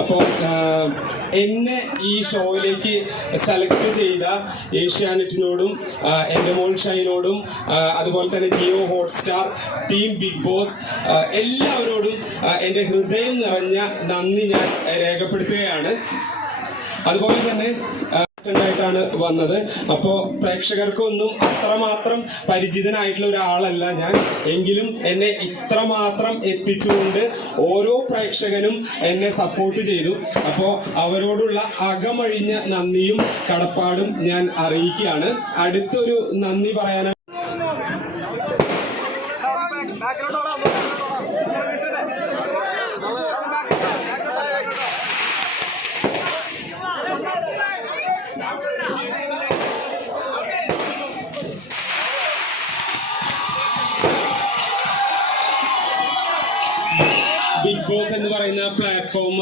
അപ്പോൾ എന്നെ ഈ ഷോയിലേക്ക് സെലക്ട് ചെയ്ത ഏഷ്യാനെറ്റിനോടും എൻ്റെ മോൾ ഷൈനോടും അതുപോലെ തന്നെ Jio Hotstar, team Bigg Boss എല്ലാവരോടും എൻ്റെ ഹൃദയം നിറഞ്ഞ നന്ദി ഞാൻ രേഖപ്പെടുത്തുകയാണ്. അതുപോലെ തന്നെ ആയിട്ടാണ് വന്നത്. അപ്പോൾ പ്രേക്ഷകർക്കൊന്നും അത്രമാത്രം പരിചിതനായിട്ടുള്ള ഒരാളല്ല ഞാൻ. എങ്കിലും എന്നെ ഇത്രമാത്രം എത്തിച്ചുകൊണ്ട് ഓരോ പ്രേക്ഷകനും എന്നെ സപ്പോർട്ട് ചെയ്തു. അപ്പോൾ അവരോടുള്ള അകമഴിഞ്ഞ നന്ദിയും കടപ്പാടും ഞാൻ അറിയിക്കുകയാണ്. അടുത്തൊരു നന്ദി പറയാൻ ബിഗ് ബോസ് എന്ന് പറയുന്ന പ്ലാറ്റ്ഫോം